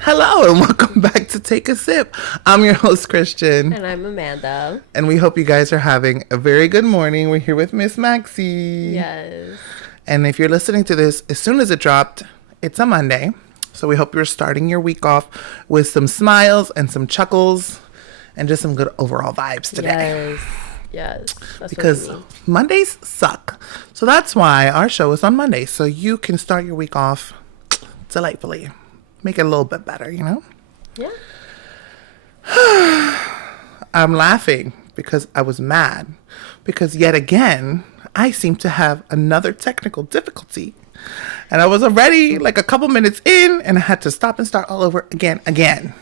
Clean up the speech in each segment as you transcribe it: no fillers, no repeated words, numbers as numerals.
Hello and welcome back to Take a Sip. I'm your host, Christian. And I'm Amanda. And we hope you guys are having a very good morning. We're here with Miss Maxie. Yes. And if you're listening to this as soon as it dropped, it's a Monday. So we hope you're starting your week off with some smiles and some chuckles and just some good overall vibes today. Yes. That's because Mondays suck. So that's why our show is on Monday. So you can start your week off delightfully. Make it a little bit better, you know? Yeah. I'm laughing because I was mad. Because yet again, I seem to have another technical difficulty. And I was already like a couple minutes in and I had to stop and start all over again.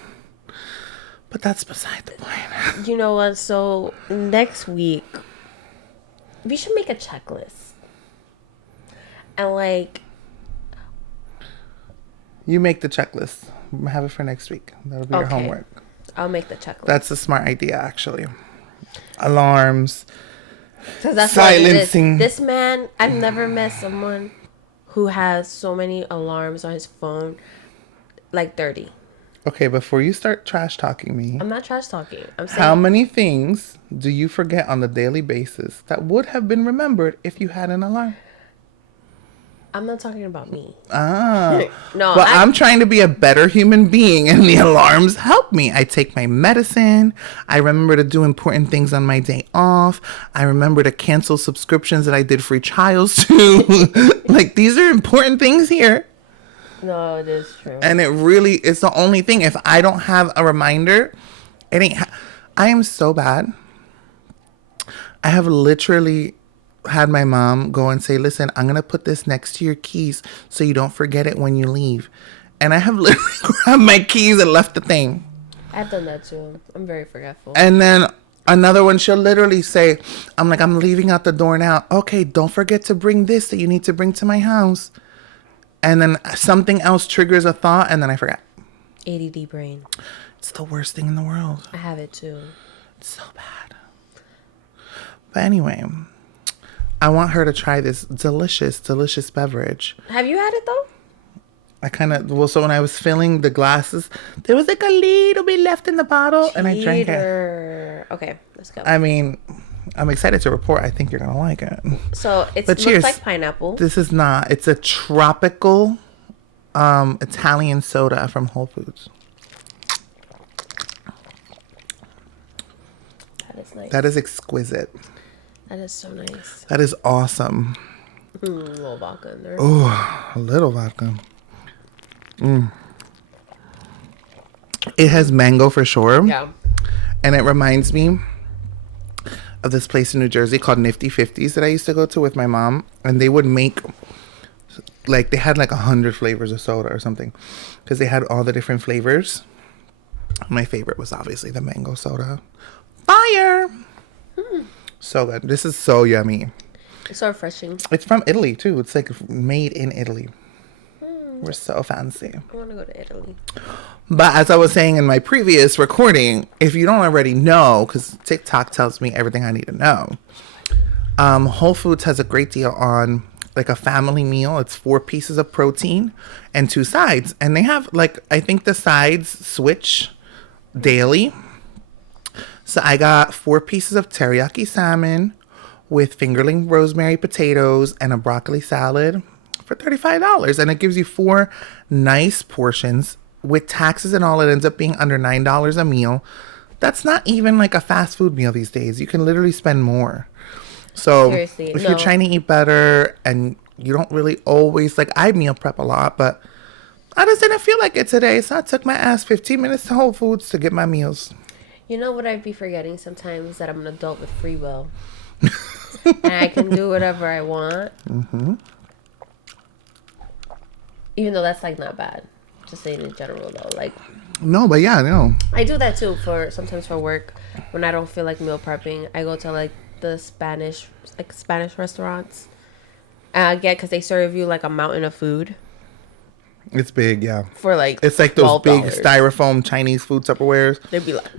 But that's beside the point. You know what? So next week, we should make a checklist. And like... You make the checklist. Have it for next week. That'll be your homework. I'll make the checklist. That's a smart idea, actually. Alarms. That's silencing. This man, I've never met someone who has so many alarms on his phone, like 30. Okay, before you start trash talking me. I'm not trash talking. I'm saying. How many things do you forget on the daily basis that would have been remembered if you had an alarm? I'm not talking about me. No. Well, I'm trying to be a better human being, and the alarms help me. I take my medicine. I remember to do important things on my day off. I remember to cancel subscriptions that I did free trials to. Like, these are important things here. No, it is true. And it really is the only thing. If I don't have a reminder, it ain't. I am so bad. I have literally had my mom go and say, listen, I'm going to put this next to your keys so you don't forget it when you leave. And I have literally grabbed my keys and left the thing. I've done that too. I'm very forgetful. And then another one, she'll literally say, I'm leaving out the door now. Okay, don't forget to bring this that you need to bring to my house. And then something else triggers a thought and then I forget. ADD brain. It's the worst thing in the world. I have it too. It's so bad. But anyway, I want her to try this delicious beverage. Have you had it though? So when I was filling the glasses, there was like a little bit left in the bottle and I drank it. Okay, let's go. I mean, I'm excited to report. I think you're going to like it. So it looks like pineapple. This is not. It's a tropical Italian soda from Whole Foods. That is nice. That is exquisite. That is so nice. That is awesome. A little vodka in there. Oh, a little vodka. It has mango for sure. Yeah. And it reminds me of this place in New Jersey called Nifty 50s that I used to go to with my mom. And they would make, like, they had like 100 flavors of soda or something. Because they had all the different flavors. My favorite was obviously the mango soda. Fire! So good. This is so yummy. It's so refreshing. It's from Italy too. It's like made in Italy. We're so fancy. I want to go to Italy. But as I was saying in my previous recording, if you don't already know, because TikTok tells me everything I need to know, Whole Foods has a great deal on like a family meal. It's 4 pieces of protein and 2 sides. And they have like, I think the sides switch daily. So I got 4 pieces of teriyaki salmon with fingerling rosemary potatoes and a broccoli salad for $35. And it gives you 4 nice portions. With taxes and all, it ends up being under $9 a meal. That's not even like a fast food meal these days. You can literally spend more. So Seriously, if you're trying to eat better and you don't really always, like, I meal prep a lot, but I just didn't feel like it today. So I took my ass 15 minutes to Whole Foods to get my meals. You know what I'd be forgetting sometimes? That I'm an adult with free will. And I can do whatever I want. Mm-hmm. Even though that's like not bad. Just saying in general though. Like, no, but yeah, no. I do that too sometimes for work. When I don't feel like meal prepping, I go to like the Spanish restaurants. And because they serve you like a mountain of food. It's big, yeah. For like it's like those big styrofoam Chinese food Tupperwares. They'd be like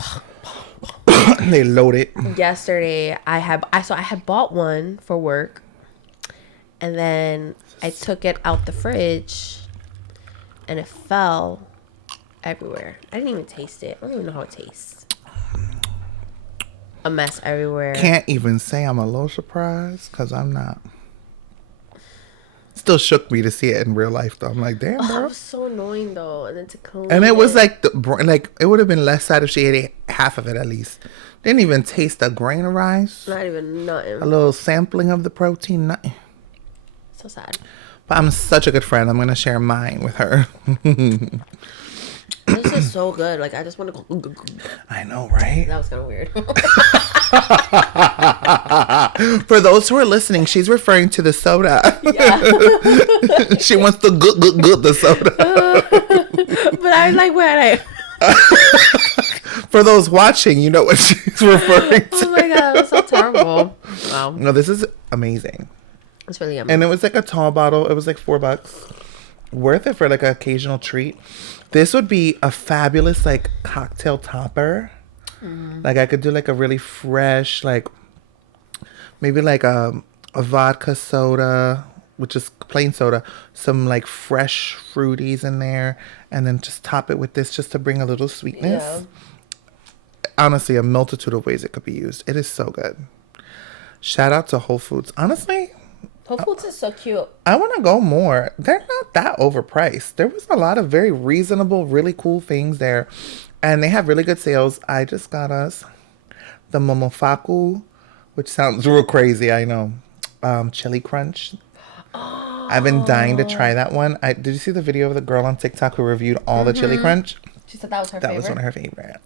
they load it. Yesterday I had bought one for work, and then I took it out the fridge and it fell everywhere. I didn't even taste it. I don't even know how it tastes. A mess everywhere. Can't even say I'm a little surprised because I'm not. Still shook me to see it in real life though. I'm like, damn, Oh, bro. it was so annoying though, and then to clean And it was it. like it would have been less sad if she ate half of it at least. Didn't even taste a grain of rice. Not even nothing. A little sampling of the protein. Nothing. So sad. But I'm such a good friend. I'm gonna share mine with her. This is so good. Like I just want to go. I know, right? That was kind of weird. For those who are listening, she's referring to the soda. Yeah. She wants to good the soda. But I like when I. For those watching, you know what she's referring to. Oh my god, that's so terrible. Wow. No, this is amazing. It's really yummy. And it was like a tall bottle. It was like $4. Worth it for like an occasional treat. This would be a fabulous like cocktail topper. Like I could do like a really fresh, like maybe like a vodka soda, which is plain soda, some like fresh fruities in there, and then just top it with this just to bring a little sweetness. Yeah. Honestly, a multitude of ways it could be used. It is so good. Shout out to Whole Foods. Honestly, Whole Foods is so cute. I want to go more. They're not that overpriced. There was a lot of very reasonable, really cool things there. And they have really good sales. I just got us the Momofaku, which sounds real crazy, I know. Chili Crunch. Oh. I've been dying to try that one. Did you see the video of the girl on TikTok who reviewed all the Chili Crunch? She said that was her favorite. That was one of her favorite.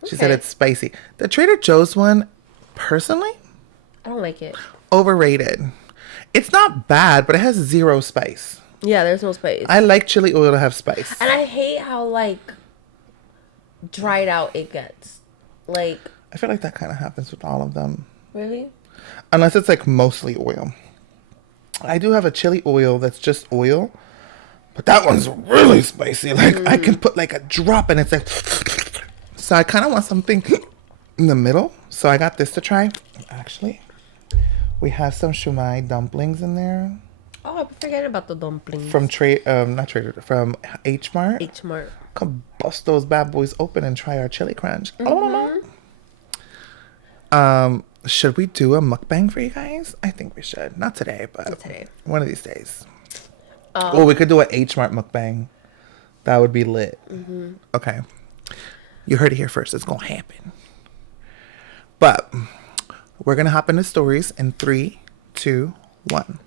She Okay. said it's spicy. The Trader Joe's one, personally, I don't like it. overrated. It's not bad, but it has zero spice. Yeah, there's no spice. I like chili oil to have spice. And I hate how like dried out it gets. Like, I feel like that kind of happens with all of them. really? Unless it's like mostly oil. I do have a chili oil that's just oil, but that one's really spicy. Like I can put like a drop and it's like... So I kind of want something in the middle. So I got this to try. Actually, we have some shumai dumplings in there. Oh, I forget about the dumplings. From from H Mart. H Mart. Come bust those bad boys open and try our chili crunch. Should we do a mukbang for you guys? I think we should. Not today, but Not today. one of these days. Well, we could do an H Mart mukbang. That would be lit. Okay. You heard it here first. It's going to happen. But we're going to hop into stories in 3, 2, 1.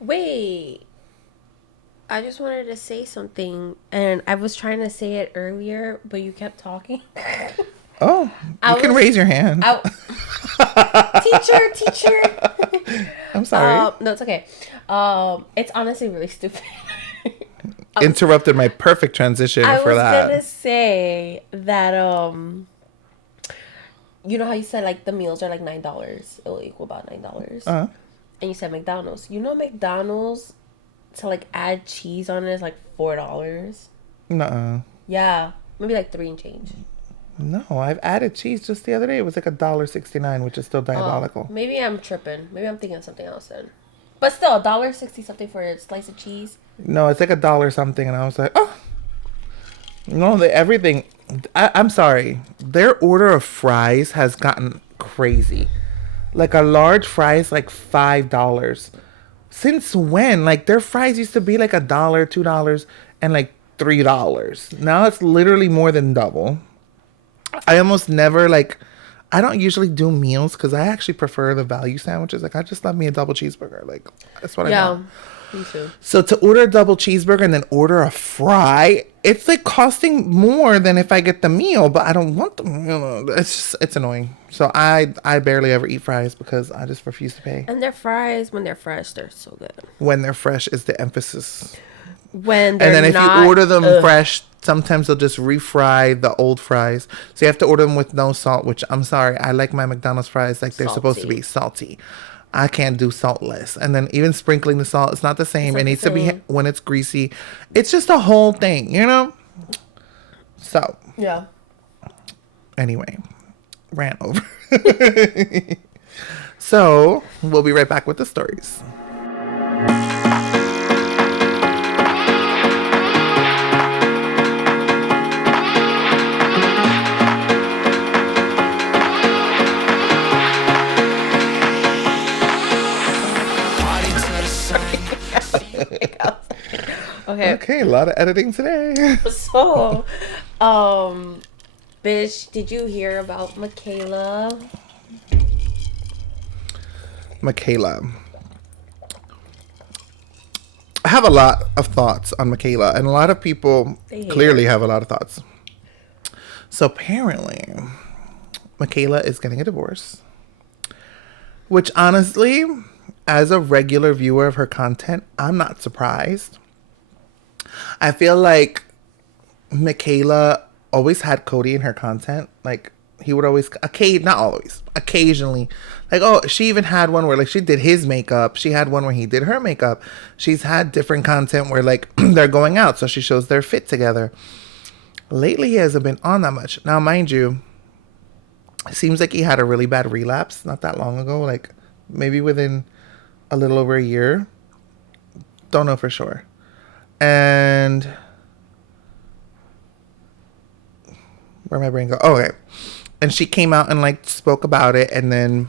Wait. I just wanted to say something, and I was trying to say it earlier, but you kept talking. Oh, you can raise your hand. Teacher. I'm sorry. No, it's okay. It's honestly really stupid. Interrupted my perfect transition I for was that. gonna say that you know how you said like the meals are like $9. It will equal about $9. Uh-huh. And you said McDonald's. You know McDonald's to like add cheese on it is like $4. Nuh-uh. Yeah, maybe like 3 and change. No, I've added cheese just the other day. It was like $1.69, which is still diabolical. Maybe I'm tripping. Maybe I'm thinking of something else then. But still, $1.60 something for a slice of cheese. No, it's like $1 something, and I was like, oh. No, everything. I'm sorry. Their order of fries has gotten crazy. Like a large fry is like $5. Since when? Like their fries used to be like $1, $2, and like $3. Now it's literally more than double. I almost never I don't usually do meals because I actually prefer the value sandwiches. Like I just love me a double cheeseburger. Like that's what I want. Me too. So to order a double cheeseburger and then order a fry, it's like costing more than if I get the meal, but I don't want the meal. It's annoying. So I barely ever eat fries because I just refuse to pay. And their fries, when they're fresh, they're so good. When they're fresh is the emphasis. When they're And then if not, you order them fresh, sometimes they'll just refry the old fries. So you have to order them with no salt, which I'm sorry. I like my McDonald's fries like they're supposed to be salty. I can't do saltless. And then even sprinkling the salt, it's not the same. It needs to be when it's greasy. It's just a whole thing, you know? So. Yeah. Anyway, ran over. So we'll be right back with the stories. Okay. Okay, a lot of editing today. So, bitch, did you hear about Michaela? Michaela. I have a lot of thoughts on Michaela, and a lot of people clearly have a lot of thoughts. So apparently, Michaela is getting a divorce, which honestly, as a regular viewer of her content, I'm not surprised. I feel like Michaela always had Cody in her content. Like, he would always, not always, occasionally. Like, oh, she even had one where, like, she did his makeup. She had one where he did her makeup. She's had different content where, like, they're going out, so she shows their fit together. Lately, he hasn't been on that much. Now, mind you, it seems like he had a really bad relapse not that long ago. Like, maybe within a little over a year. Don't know for sure. And where my brain go? Oh, okay. And she came out and like spoke about it, and then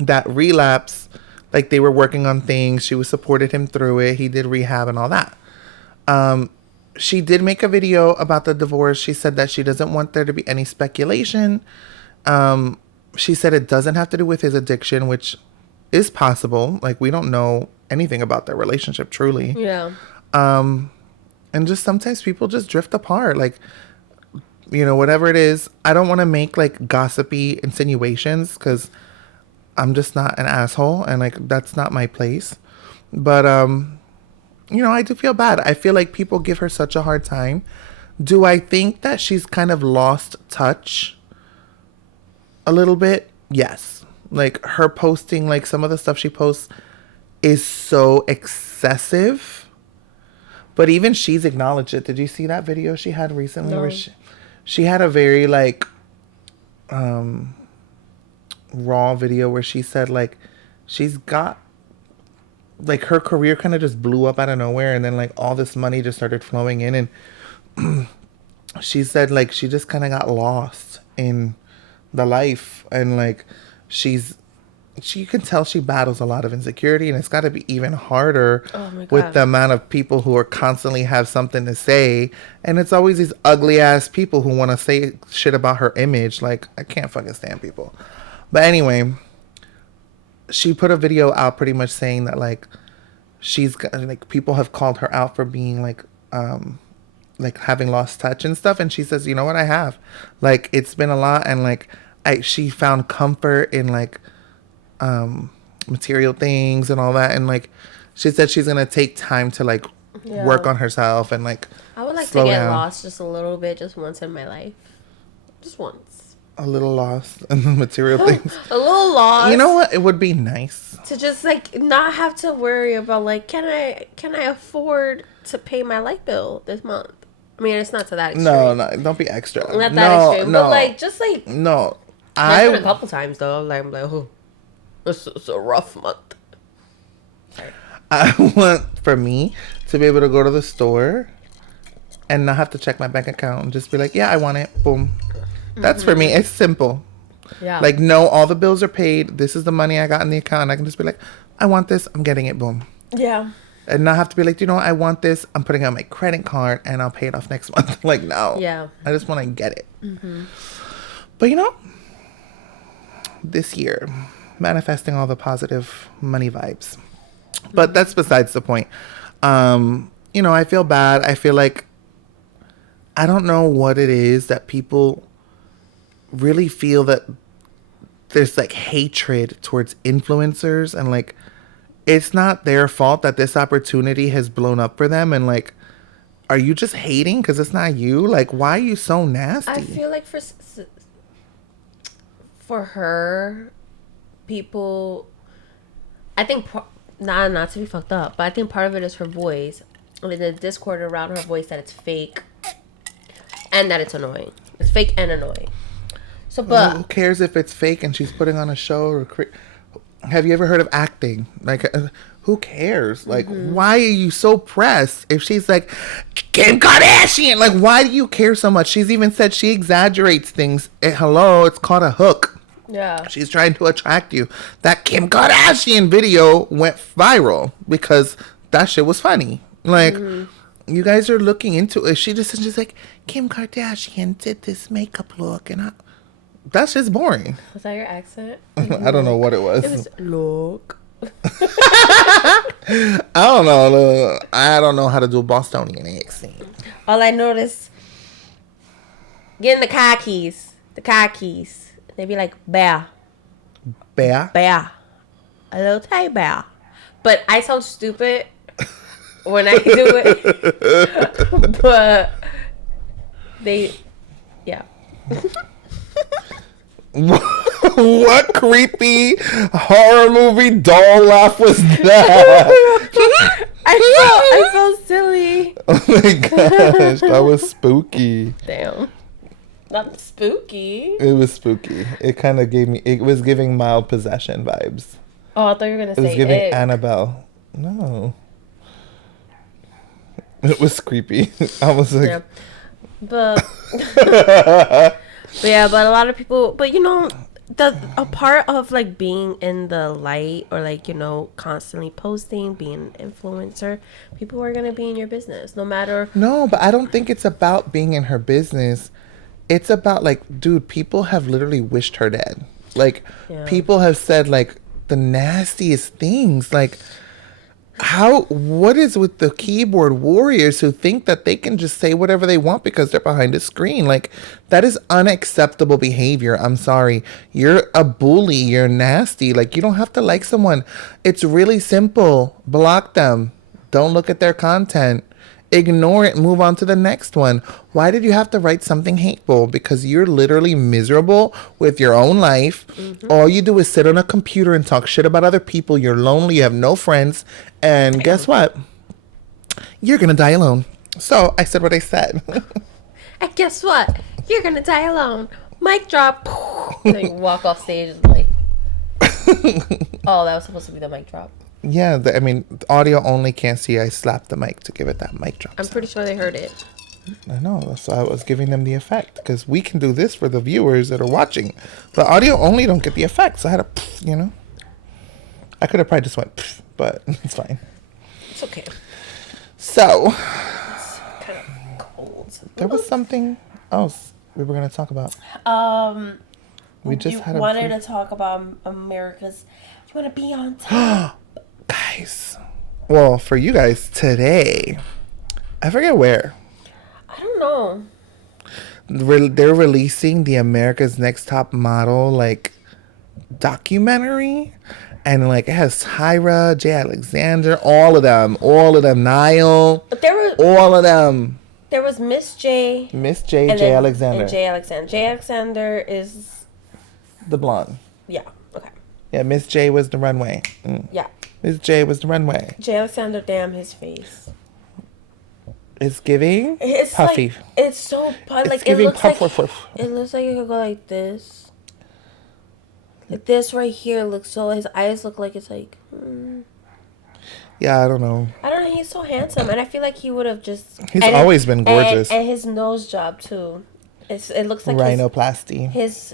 that relapse, like they were working on things. She was supported him through it. He did rehab and all that. She did make a video about the divorce. She said that she doesn't want there to be any speculation. She said it doesn't have to do with his addiction, which is possible. Like, we don't know anything about their relationship truly. Yeah. And just sometimes people just drift apart. Like, you know, whatever it is, I don't want to make like gossipy insinuations because I'm just not an asshole, and like that's not my place. But you know, I do feel bad. I feel like people give her such a hard time. Do I think that she's kind of lost touch a little bit? Yes. Like, her posting, like some of the stuff she posts is so excessive. But even she's acknowledged it. Did you see that video she had recently? No. Where she had a very like raw video where she said like she's got like her career kind of just blew up out of nowhere, and then like all this money just started flowing in, and she said like she just kind of got lost in the life, and like you can tell she battles a lot of insecurity, and it's got to be even harder with the amount of people who are constantly have something to say, and it's always these ugly ass people who want to say shit about her image. Like, I can't fucking stand people. But anyway, she put a video out pretty much saying that like she's got, like, people have called her out for being like having lost touch and stuff, and she says, you know what, I have, like, it's been a lot, and like she found comfort in like material things and all that, and like she said she's gonna take time to like work on herself, and like I would like to get lost just a little bit, just once in my life, just once. A little lost in the material things. A little lost. You know what? It would be nice to just like not have to worry about like can I afford to pay my light bill this month? I mean, it's not to that extreme. No, don't be extra. Not that extreme. No. But like just like no. I've been a couple times though. Like, I'm like, oh, this is a rough month. Sorry. I want for me to be able to go to the store and not have to check my bank account and just be like, yeah, I want it. Boom. That's for me. It's simple. Yeah. Like, no, all the bills are paid. This is the money I got in the account. And I can just be like, I want this. I'm getting it. Boom. Yeah. And not have to be like, you know what? I want this. I'm putting it on my credit card and I'll pay it off next month. Like, no. Yeah. I just want to get it. Mm-hmm. But, you know, this year, manifesting all the positive money vibes. But that's besides the point. You know, I feel bad. I feel like I don't know what it is that people really feel that there's like hatred towards influencers, and like it's not their fault that this opportunity has blown up for them, and like, are you just hating because it's not you? Like, why are you so nasty? I feel like for her, people, I think not to be fucked up, but I think part of it is her voice, and the discord around her voice, that it's fake and that it's annoying. It's fake and annoying. So, but who cares if it's fake and she's putting on a show? Or have you ever heard of acting? Like, who cares? Like, why are you so pressed? If she's like Kim Kardashian, like, why do you care so much? She's even said she exaggerates things. Hello, it's called a hook. Yeah, she's trying to attract you. That Kim Kardashian video went viral because that shit was funny. Like, You guys are looking into it. She just is just like, Kim Kardashian did this makeup look, and that's just boring. Was that your accent? I don't know what it was. It was look. I don't know. I don't know how to do Bostonian accent. All I noticed, getting the car keys. They be like, bear. Bear? Bear. A little tiny bear. But I sound stupid when I do it. But they, yeah. What creepy horror movie doll laugh was that? I felt silly. Oh my gosh, that was spooky. Damn. Not spooky. It was spooky. It kind of it was giving mild possession vibes. Oh, I thought you were going to say it was giving it. Annabelle. No. It was creepy. I was like... Yeah. But yeah, but a lot of people, but you know, a part of like being in the light or like, you know, constantly posting, being an influencer, people are going to be in your business no matter. No, but I don't think it's about being in her business. It's about like, dude, people have literally wished her dead. Like, people have said like the nastiest things. Like, what is with the keyboard warriors who think that they can just say whatever they want because they're behind a screen? Like, that is unacceptable behavior. I'm sorry. You're a bully. You're nasty. Like, you don't have to like someone. It's really simple. Block them. Don't look at their content. Ignore it. Move on to the next one. Why did you have to write something hateful? Because you're literally miserable with your own life. Mm-hmm. All you do is sit on a computer and talk shit about other people. You're lonely. You have no friends. And guess what? You're going to die alone. So I said what I said. And guess what? You're going to die alone. Mic drop. Like walk off stage and like. Oh, that was supposed to be the mic drop. Yeah, I mean, audio only can't see. I slapped the mic to give it that mic drop. I'm pretty sure they heard it. I know. So I was giving them the effect because we can do this for the viewers that are watching. But audio only don't get the effect. So I had to, you know. I could have probably just went, but it's fine. It's okay. So. It's kind of cold. There was something else we were going to talk about. We just wanted to talk about America's. You want to be on top? Guys, well, for you guys today, I forget where. I don't know. They're releasing the America's Next Top Model like documentary, and like it has Tyra, J. Alexander, all of them, Niall, but there were all of them. There was Miss J, J. Alexander, and J. Alexander. J. Alexander is the blonde. Yeah. Okay. Yeah, Miss J was the runway. Yeah. Miss J was the runway. J. Alexander, damn his face. It's giving it's puffy. Like, it's so puffy. Like, giving it looks puff, like puff. It looks like it could go like this. Like this right here looks so. His eyes look like it's like. Yeah, I don't know. He's so handsome, and I feel like he would have just. He's always been gorgeous. And his nose job too. It looks like rhinoplasty. His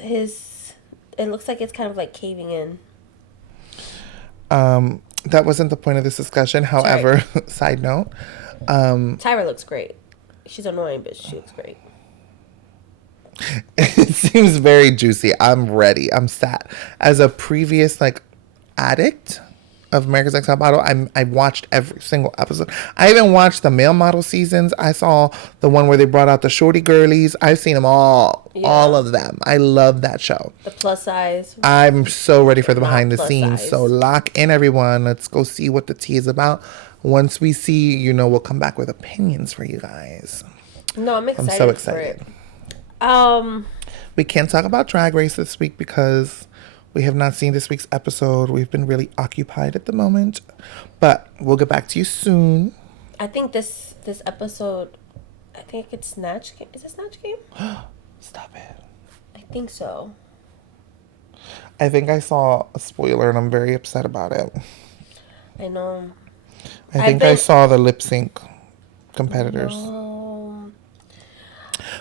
it looks like it's kind of like caving in. That wasn't the point of this discussion. However, side note. Tyra looks great. She's annoying, but she looks great. It seems very juicy. I'm ready. I'm sat. As a previous like addict of America's Next Top Model, I watched every single episode. I even watched the male model seasons. I saw the one where they brought out the shorty girlies. I've seen them all. Yeah. All of them. I love that show. The plus size. I'm so ready for the behind the scenes. Size. So lock in, everyone. Let's go see what the tea is about. Once we see, we'll come back with opinions for you guys. No, I'm excited. I'm so excited. For it. We can't talk about Drag Race this week because we have not seen this week's episode. We've been really occupied at the moment, but we'll get back to you soon. I think this episode, I think it's Snatch Game. Is it Snatch Game? Stop it. I think so. I think I saw a spoiler and I'm very upset about it. I know. I saw the lip sync competitors. No.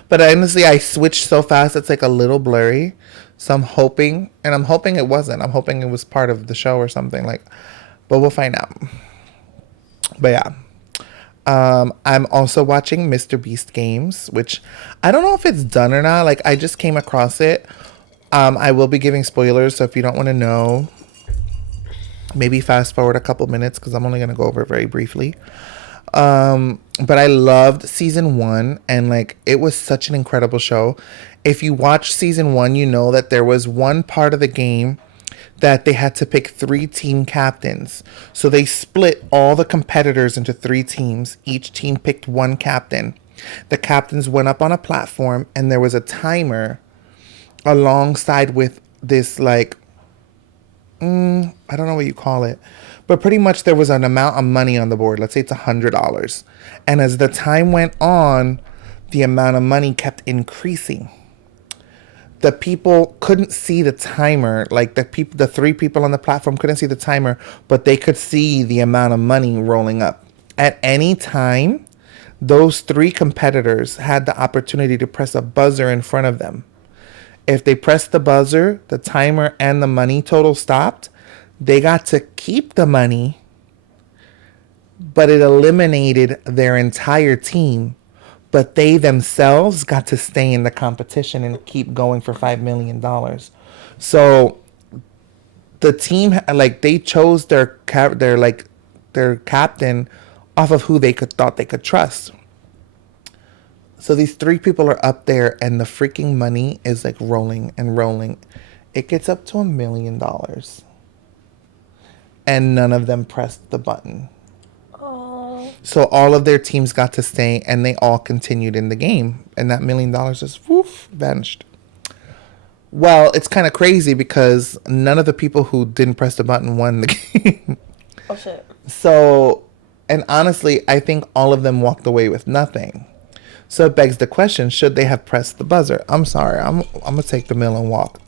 But honestly, I switched so fast it's like a little blurry. So I'm hoping it wasn't. I'm hoping it was part of the show or something but we'll find out. But yeah. I'm also watching Mr. Beast Games, which I don't know if it's done or not. Like, I just came across it. I will be giving spoilers, so if you don't want to know, maybe fast forward a couple minutes because I'm only going to go over it very briefly. But I loved season one, and like it was such an incredible show. If you watch season one, you know that there was one part of the game that they had to pick three team captains. So they split all the competitors into three teams. Each team picked one captain. The captains went up on a platform, and there was a timer alongside with this, like, I don't know what you call it, but pretty much there was an amount of money on the board. Let's say it's $100, and as the time went on, the amount of money kept increasing. The people couldn't see the timer, like the three people on the platform couldn't see the timer, but they could see the amount of money rolling up. At any time, those three competitors had the opportunity to press a buzzer in front of them. If they pressed the buzzer, the timer and the money total stopped. They got to keep the money, but it eliminated their entire team. But they themselves got to stay in the competition and keep going for $5 million. So the team, like, they chose their captain off of who they thought they could trust. So these three people are up there, and the freaking money is like rolling and rolling. It gets up to $1 million, and none of them pressed the button. Oh. So all of their teams got to stay, and they all continued in the game, and that $1 million just woof vanished. Well, it's kind of crazy because none of the people who didn't press the button won the game. Oh shit. So, and honestly, I think all of them walked away with nothing. So it begs the question, should they have pressed the buzzer? I'm sorry, I'm gonna take the mill and walk.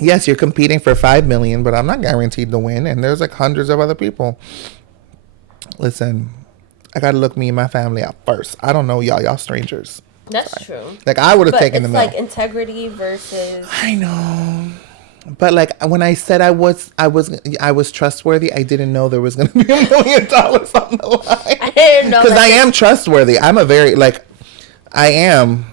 Yes, you're competing for $5 million, but I'm not guaranteed to win, and there's like hundreds of other people. Listen, I gotta look me and my family out first. I don't know y'all strangers. That's true. Like, I would have But taken the it's mill. like integrity versus. I know. But like when I said I was trustworthy, I didn't know there was gonna be $1 million on the line. I didn't know Because that I am trustworthy. I'm a very I am.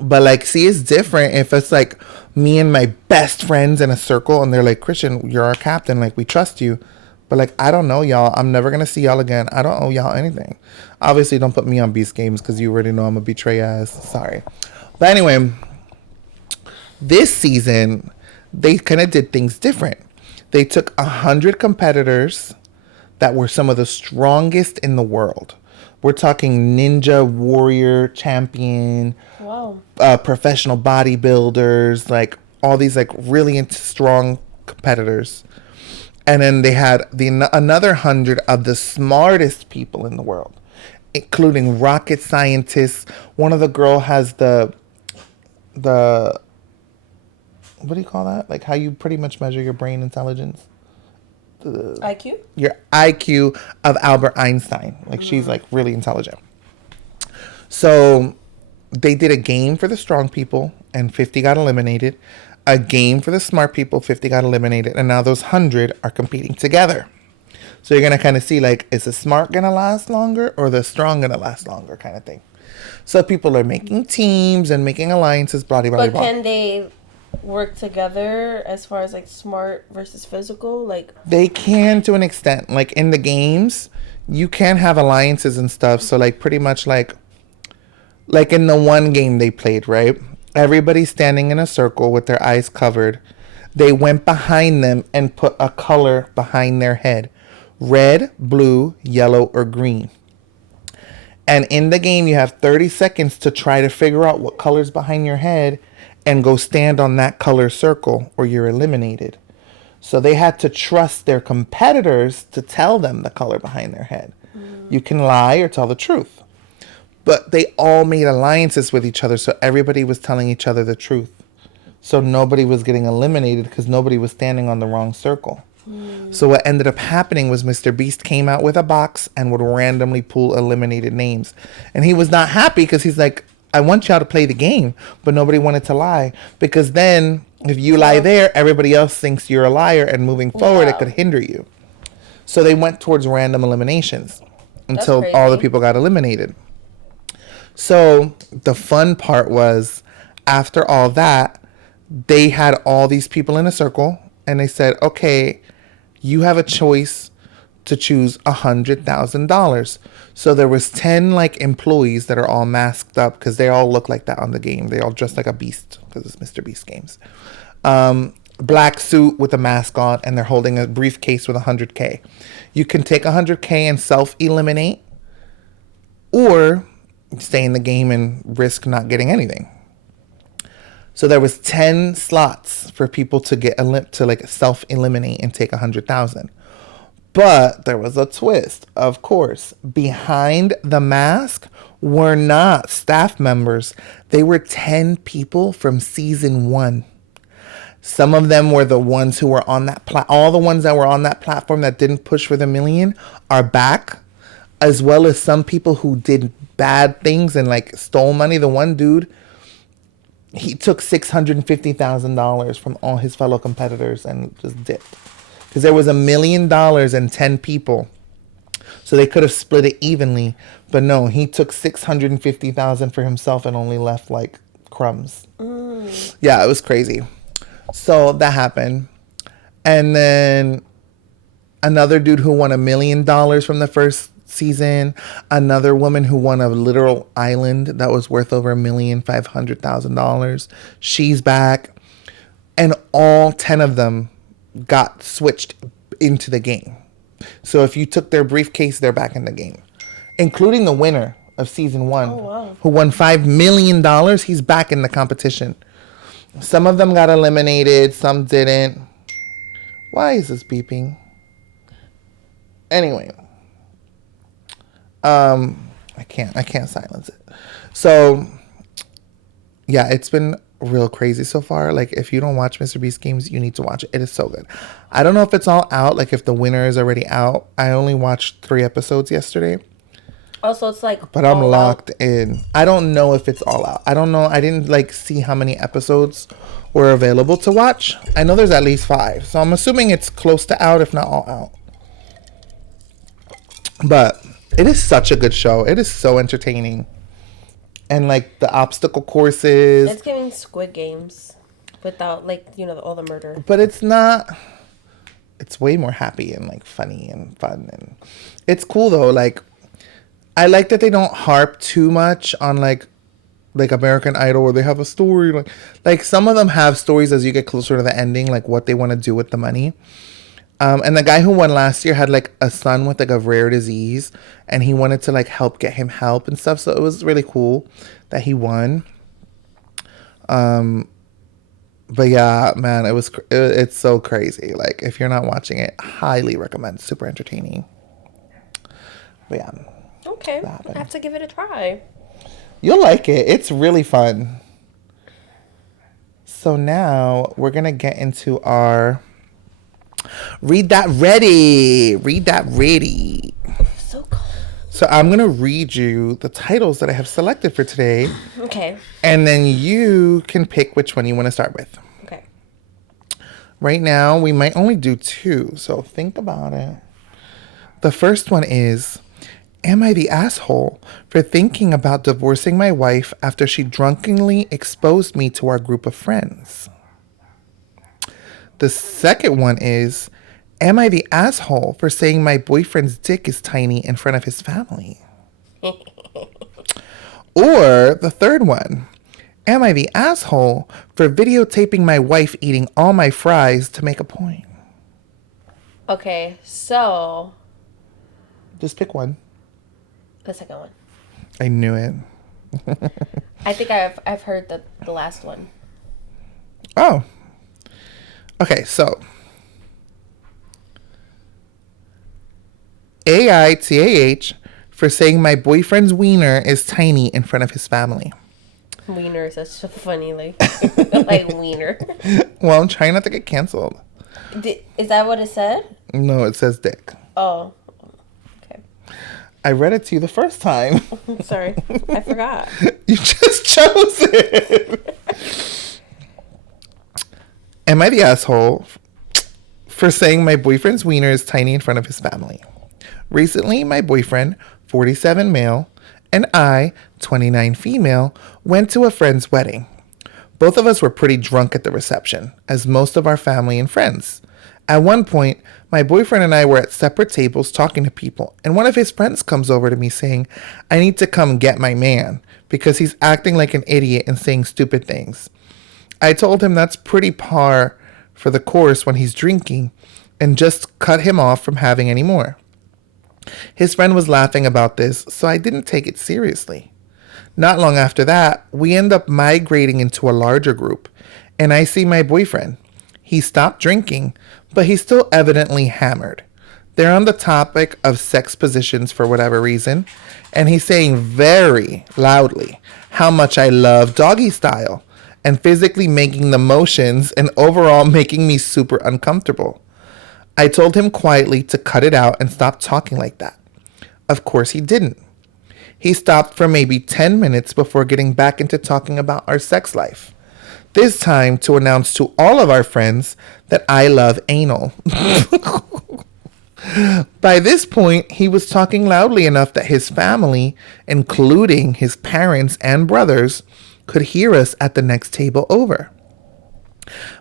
But like, see, it's different if it's like me and my best friends in a circle, and they're like, Christian, you're our captain. Like, we trust you. But like, I don't know y'all. I'm never gonna see y'all again. I don't owe y'all anything. Obviously, don't put me on Beast Games because you already know I'm a betray ass. Sorry. But anyway, this season they kind of did things different. They took 100 competitors that were some of the strongest in the world. We're talking ninja, warrior, champion, wow. Professional bodybuilders, like all these like really strong competitors. And then they had another 100 of the smartest people in the world, including rocket scientists. One of the girl has the what do you call that? Like how you pretty much measure your brain intelligence. IQ? Your IQ of Albert Einstein. Like, she's like really intelligent. So they did a game for the strong people, and 50 got eliminated. A game for the smart people, 50 got eliminated. And now those 100 are competing together. So you're going to kind of see, like, is the smart going to last longer or the strong going to last longer kind of thing. So people are making teams and making alliances, blah, blah, blah. But can they work together as far as like smart versus physical? Like, they can to an extent. Like in the games, you can have alliances and stuff. So like pretty much like in the one game they played, right? Everybody's standing in a circle with their eyes covered. They went behind them and put a color behind their head. Red, blue, yellow, or green. And in the game, you have 30 seconds to try to figure out what color's behind your head and go stand on that color circle or you're eliminated. So they had to trust their competitors to tell them the color behind their head. You can lie or tell the truth. But they all made alliances with each other, so everybody was telling each other the truth. So nobody was getting eliminated because nobody was standing on the wrong circle. So what ended up happening was Mr. Beast came out with a box and would randomly pull eliminated names. And he was not happy because he's like, I want y'all to play the game, but nobody wanted to lie. Because then if you lie there, everybody else thinks you're a liar, and moving forward, it could hinder you. So they went towards random eliminations. That's until all the crazy. people got eliminated. So the fun part was, after all that, they had all these people in a circle and they said, okay, you have a choice to choose $100,000. So there was 10 like employees that are all masked up because they all look like that on the game. They all dress like a beast because it's Mr. Beast games. Black suit with a mask on, and they're holding a briefcase with 100K. You can take 100K and self-eliminate, or stay in the game and risk not getting anything. So there was 10 slots for people to get to like self-eliminate and take 100,000. But there was a twist. Of course, behind the mask were not staff members. They were 10 people from season 1. Some of them were the ones who were on that all the ones that were on that platform that didn't push for the million are back, as well as some people who did bad things and like stole money. The one dude, he took $650,000 from all his fellow competitors and just dipped. Because there was $1 million and 10 people. So they could have split it evenly. But no, he took $650,000 for himself and only left like crumbs. Yeah, it was crazy. So that happened. And then another dude who won $1 million from the first season. Another woman who won a literal island that was worth over $1,500,000. She's back. And all 10 of them got switched into the game. So if you took their briefcase, they're back in the game. Including the winner of season 1, who won $5 million. He's back in the competition. Some of them got eliminated, some didn't. Why is this beeping? Anyway. I can't silence it. So yeah, it's been real crazy so far. Like, if you don't watch Mr. Beast games, you need to watch it. It is so good. I don't know if it's all out, like if the winner is already out. I only watched 3 episodes yesterday. Also, it's like, but I'm locked in. I don't know if it's all out. I don't know. I didn't like see how many episodes were available to watch. I know there's at least 5. So I'm assuming it's close to out, if not all out. But it is such a good show. It is so entertaining. And like the obstacle courses. It's giving Squid Games without like, you know, all the murder. But it's not. It's way more happy and like funny and fun. And it's cool though. Like, I like that they don't harp too much on like American Idol, where they have a story. Like some of them have stories as you get closer to the ending, like what they want to do with the money. And the guy who won last year had like a son with like a rare disease, and he wanted to like get him help and stuff. So it was really cool that he won. But yeah, man, it's so crazy. Like, if you're not watching it, highly recommend. Super entertaining. But yeah. Okay, I have to give it a try. You'll like it. It's really fun. So now we're going to get into our Read That Ready. Read That Ready. So cold. So I'm going to read you the titles that I have selected for today. Okay. And then you can pick which one you want to start with. Okay. Right now, we might only do 2. So think about it. The first one is, am I the asshole for thinking about divorcing my wife after she drunkenly exposed me to our group of friends? The second one is, am I the asshole for saying my boyfriend's dick is tiny in front of his family? Or the third one, am I the asshole for videotaping my wife eating all my fries to make a point? Okay, so Just pick one. the second one. I knew it. I think I've heard the last one. Oh. Okay, so AITAH for saying my boyfriend's wiener is tiny in front of his family. Wiener is such a funny, like, like wiener. Well, I'm trying not to get canceled. Is that what it said? No, it says dick. Oh. Okay. I read it to you the first time. Sorry. I forgot. You just chose it. Am I the asshole for saying my boyfriend's wiener is tiny in front of his family? Recently, my boyfriend 47 male, and I, 29 female, went to a friend's wedding. Both of us were pretty drunk at the reception, as most of our family and friends. At one point, my boyfriend and I were at separate tables talking to people, and one of his friends comes over to me saying, I need to come get my man, because he's acting like an idiot and saying stupid things. I told him that's pretty par for the course when he's drinking, and just cut him off from having any more. His friend was laughing about this, so I didn't take it seriously. Not long after that, we end up migrating into a larger group, and I see my boyfriend. He stopped drinking, but he's still evidently hammered. They're on the topic of sex positions for whatever reason, and he's saying very loudly how much I love doggy style, and physically making the motions and overall making me super uncomfortable. I told him quietly to cut it out and stop talking like that. Of course he didn't. He stopped for maybe 10 minutes before getting back into talking about our sex life. This time to announce to all of our friends that I love anal. By this point, he was talking loudly enough that his family, including his parents and brothers, could hear us at the next table over.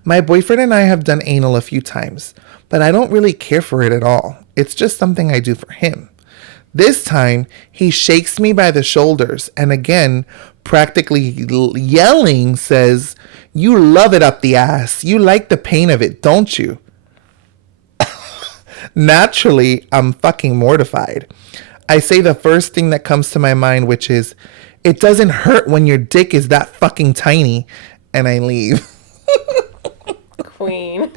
My boyfriend and I have done anal a few times, but I don't really care for it at all. It's just something I do for him. This time, he shakes me by the shoulders and again, practically yelling, says, You love it up the ass. You like the pain of it, don't you? Naturally, I'm fucking mortified. I say the first thing that comes to my mind, which is, it doesn't hurt when your dick is that fucking tiny, and I leave. Queen.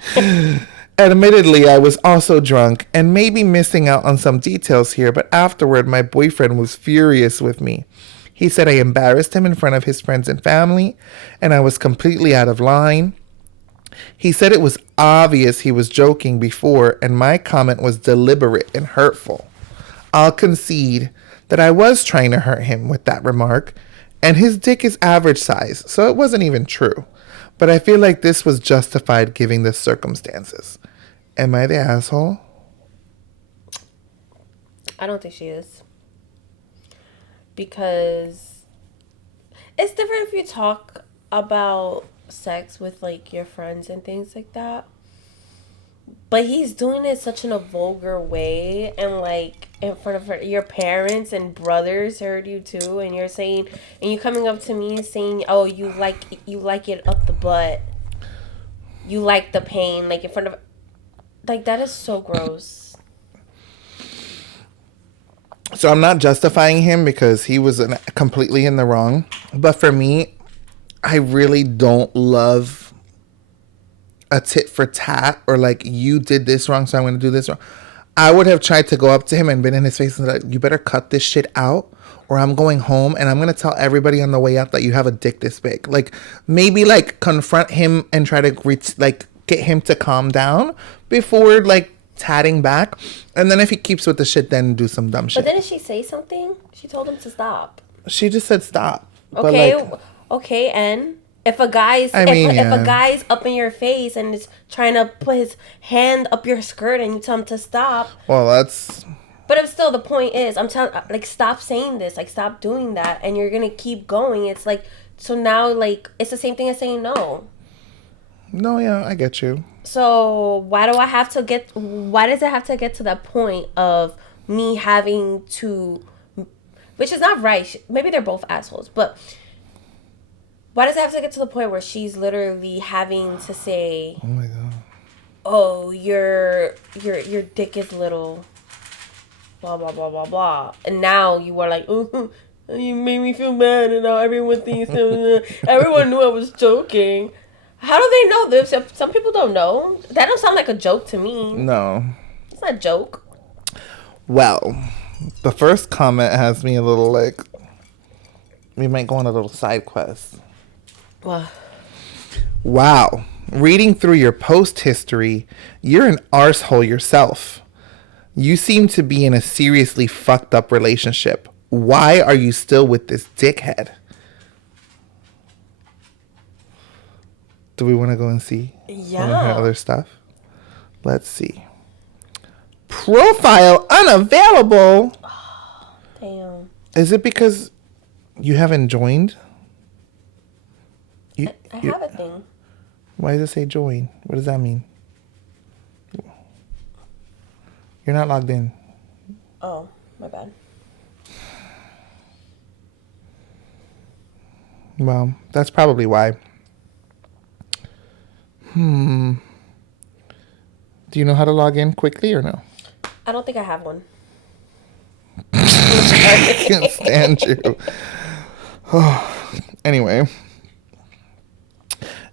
Admittedly, I was also drunk and maybe missing out on some details here, but afterward, my boyfriend was furious with me. He said I embarrassed him in front of his friends and family, and I was completely out of line. He said it was obvious he was joking before, and my comment was deliberate and hurtful. I'll concede that I was trying to hurt him with that remark, and his dick is average size, so it wasn't even true. But I feel like this was justified given the circumstances. Am I the asshole? I don't think she is. Because it's different if you talk about sex with like your friends and things like that. But he's doing it such in a vulgar way, and like in front of your parents and brothers heard you too, and you're saying, and you coming up to me saying, "Oh, you like it up the butt, you like the pain," like in front of, like that is so gross. So I'm not justifying him because he was completely in the wrong, but for me, I really don't love a tit for tat, or like, you did this wrong, so I'm going to do this wrong. I would have tried to go up to him and been in his face and like, you better cut this shit out, or I'm going home and I'm going to tell everybody on the way out that you have a dick this big. Like, maybe like confront him and try to like get him to calm down before like tatting back. And then if he keeps with the shit, then do some dumb shit. But didn't she say something? She told him to stop. She just said stop. Okay, but like, okay, and if a guy's if a guy's up in your face and is trying to put his hand up your skirt and you tell him to stop. Well, that's. But if still, the point is, I'm telling, like, stop saying this, like, stop doing that, and you're gonna keep going. It's like, so now, like, it's the same thing as saying no. No, yeah, I get you. So why does it have to get to that point of me having to, which is not right. Maybe they're both assholes, but why does it have to get to the point where she's literally having to say, "Oh my god, oh, your dick is little, blah blah blah blah blah," and now you are like, "Oh, you made me feel bad," and now everyone thinks everyone knew I was joking. How do they know this? Some people don't know. That don't sound like a joke to me. No, it's not a joke. Well, the first comment has me a little like, we might go on a little side quest. Wow. Reading through your post history, you're an arsehole yourself. You seem to be in a seriously fucked up relationship. Why are you still with this dickhead? Do we want to go and see other stuff? Let's see. Profile unavailable. Damn. Is it because you haven't joined? I have a thing. Why does it say join? What does that mean? You're not logged in. Oh, my bad. Well, that's probably why. Do you know how to log in quickly or no? I don't think I have one. I can't stand you. Anyway.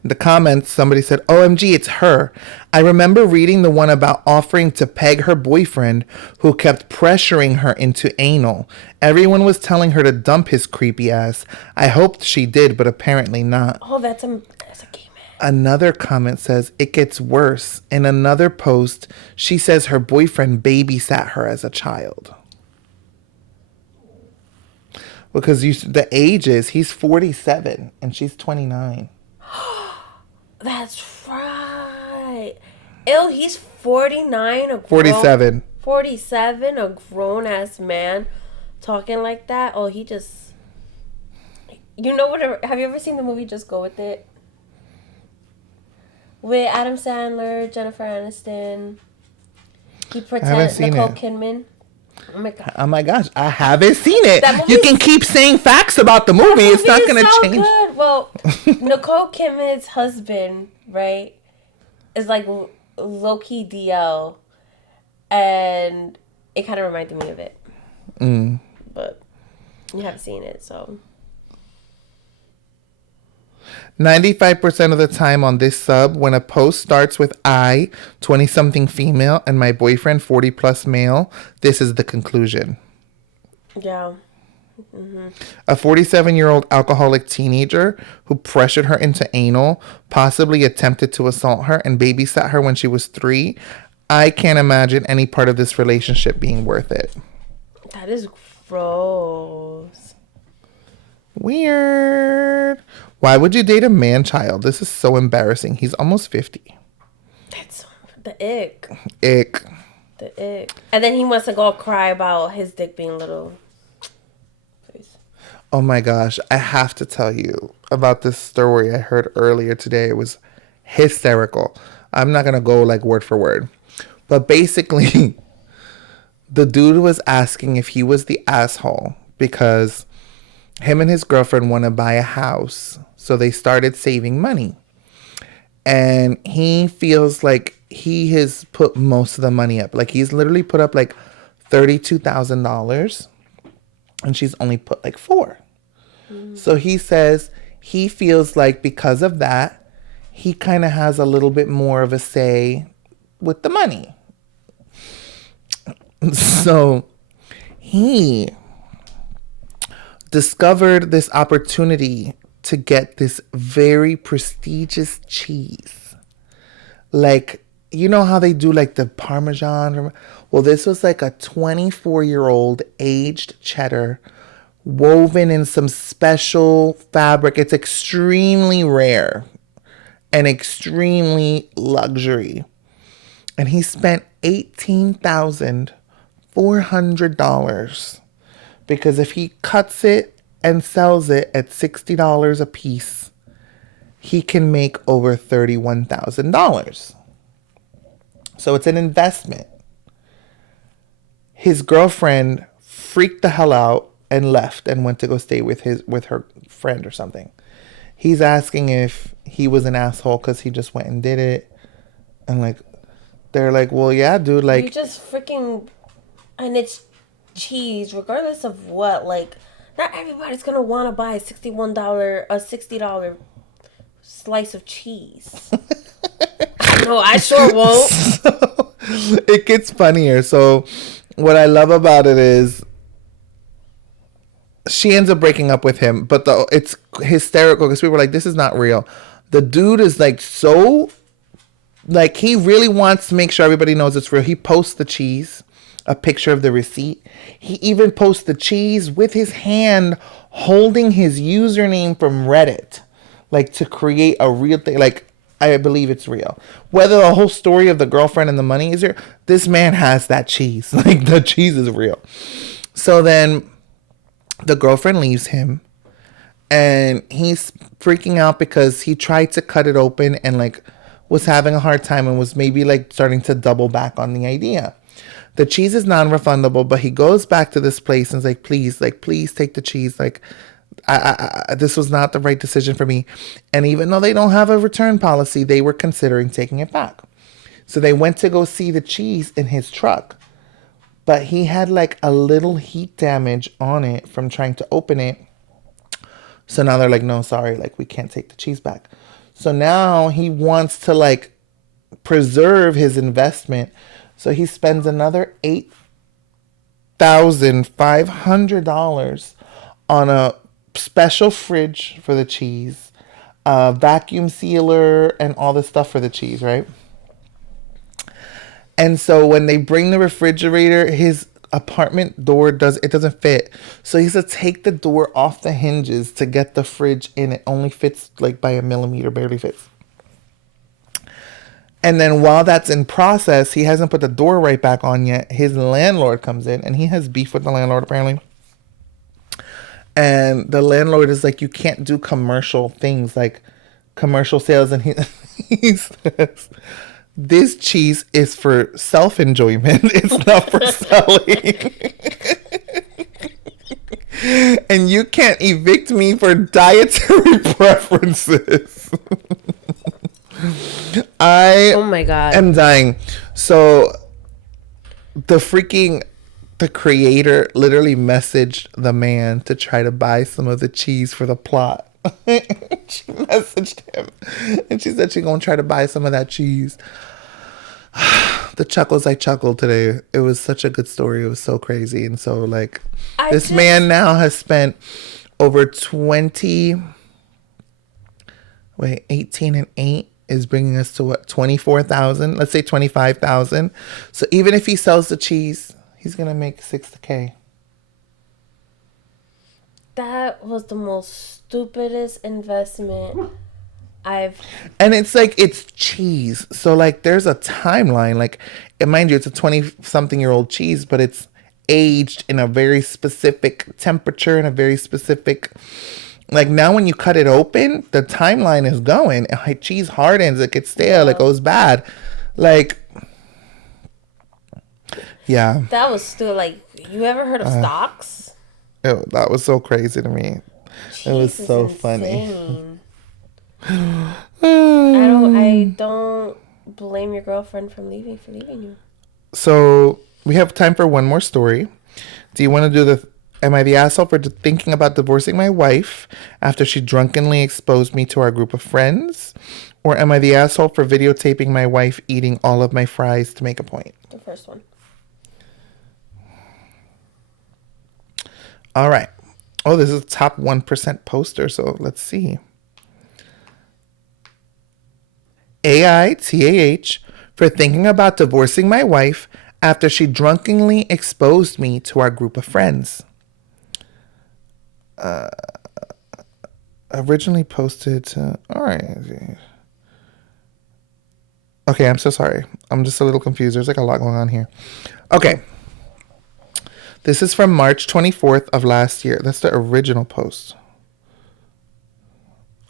The comments, somebody said, OMG, it's her. I remember reading the one about offering to peg her boyfriend who kept pressuring her into anal. Everyone was telling her to dump his creepy ass. I hoped she did, but apparently not. Oh, that's a gay man. Another comment says, it gets worse. In another post, she says her boyfriend babysat her as a child. Because the age is, he's 47 and she's 29. That's right. Ew, he's 49. 47. 47, a grown ass man talking like that. Oh, he just. You know what? Have you ever seen the movie Just Go With It? With Adam Sandler, Jennifer Aniston. He pretends Nicole Kidman. Oh my gosh, I haven't seen it. You can keep saying facts about the movie. It's not going to so change. Good. Well, Nicole Kidman's husband, right, is like low-key DL. And it kind of reminded me of it. But you haven't seen it, so. 95% of the time on this sub, when a post starts with I, 20-something female, and my boyfriend, 40-plus male, this is the conclusion. Yeah. A 47-year-old alcoholic teenager who pressured her into anal, possibly attempted to assault her, and babysat her when she was 3. I can't imagine any part of this relationship being worth it. That is gross. Weird. Why would you date a man-child? This is so embarrassing. He's almost 50. That's the ick. Ick. The ick. And then he wants to go cry about his dick being little. Oh my gosh. I have to tell you about this story I heard earlier today. It was hysterical. I'm not going to go like word for word. But basically, the dude was asking if he was the asshole because him and his girlfriend want to buy a house. So they started saving money. And he feels like he has put most of the money up. Like he's literally put up like $32,000. And she's only put like $4,000. So he says he feels like because of that, he kind of has a little bit more of a say with the money. So he discovered this opportunity to get this very prestigious cheese. Like, you know how they do like the Parmesan? Well, this was like a 24-year-old aged cheddar woven in some special fabric. It's extremely rare and extremely luxury. And he spent $18,400 because if he cuts it and sells it at $60 a piece, he can make over $31,000. So it's an investment. His girlfriend freaked the hell out and left and went to go stay with her friend or something. He's asking if he was an asshole because he just went and did it. And like, they're like, well, yeah, dude, like, you just freaking, and it's cheese, regardless of what. Like, not everybody's gonna want to buy a $60 slice of cheese. No, I sure won't. So, it gets funnier. So what I love about it is she ends up breaking up with him, but it's hysterical because people are like, this is not real. The dude is like so, like, he really wants to make sure everybody knows it's real. He posts the cheese, a picture of the receipt. He even posts the cheese with his hand holding his username from Reddit, like to create a real thing. Like, I believe it's real. Whether the whole story of the girlfriend and the money is real, this man has that cheese. Like, the cheese is real. So then The girlfriend leaves him, and he's freaking out because he tried to cut it open and like was having a hard time and was maybe like starting to double back on the idea. The cheese is non-refundable, but he goes back to this place and is like, please take the cheese. Like, this was not the right decision for me. And even though they don't have a return policy, they were considering taking it back. So they went to go see the cheese in his truck, but he had like a little heat damage on it from trying to open it. So now they're like, no, sorry, like we can't take the cheese back. So now he wants to like preserve his investment. So he spends another $8,500 on a special fridge for the cheese, a vacuum sealer, and all this stuff for the cheese, right? And so when they bring the refrigerator, his apartment door doesn't fit. So he has to take the door off the hinges to get the fridge in. It only fits like by a millimeter, barely fits. And then while that's in process, he hasn't put the door right back on yet. His landlord comes in and he has beef with the landlord apparently. And the landlord is like, you can't do commercial things like commercial sales. And he says, this cheese is for self-enjoyment. It's not for selling. And you can't evict me for dietary preferences. Oh my God. am dying. So the creator literally messaged the man to try to buy some of the cheese for the plot. She messaged him and she said she's gonna try to buy some of that cheese. The chuckles I chuckled today. It was such a good story. It was so crazy. And so like this man now has spent over 18 and 8 is bringing us to what, 24,000? Let's say 25,000. So even if he sells the cheese, he's gonna make $6K. That was the most stupidest investment I've. And it's like, it's cheese. So like there's a timeline. Like, and mind you, it's a 20-something-year-old cheese, but it's aged in a very specific temperature and a very specific. Like now when you cut it open, the timeline is going. Like cheese hardens, it gets stale, it goes bad. Like, yeah. That was still like, you ever heard of stocks? That was so crazy to me. It was so funny. I don't blame your girlfriend for leaving you. So we have time for one more story. Do you want to do am I the asshole for thinking about divorcing my wife after she drunkenly exposed me to our group of friends? Or am I the asshole for videotaping my wife eating all of my fries to make a point? The first one. All right. Oh, this is a top 1% poster, so let's see. AITAH for thinking about divorcing my wife after she drunkenly exposed me to our group of friends. Originally posted to... All right. Okay, I'm so sorry. I'm just a little confused. There's like a lot going on here. Okay. This is from March 24th of last year. That's the original post.